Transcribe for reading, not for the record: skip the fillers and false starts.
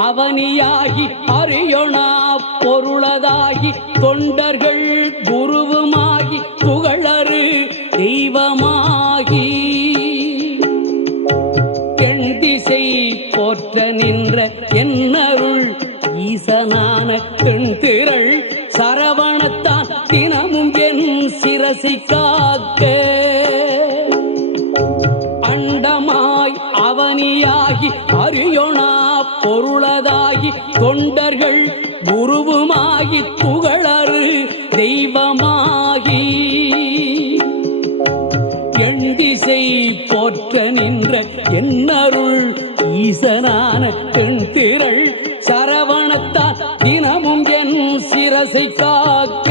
அவனியாகி அறியொணா பொருளதாகி தொண்டர்கள் குருவுமாகி புகழரு தெய்வமாகி எண் திசை போற்ற நின்ற என்னருள் ஈசனான பெண் திரள் சரவணத்தான் தினமும் என் சிரசை காக்க அண்டமாய் அவனியாகி அறியொணா பொருளதாகி தொண்டர்கள் குருவுமாகி புகழரு தெய்வமாகி எண் திசை போற்ற நின்ற என்னருள் ஈசனான பெண் திரள் சரவணத்தான் தினமும் என் சிரசை காக்க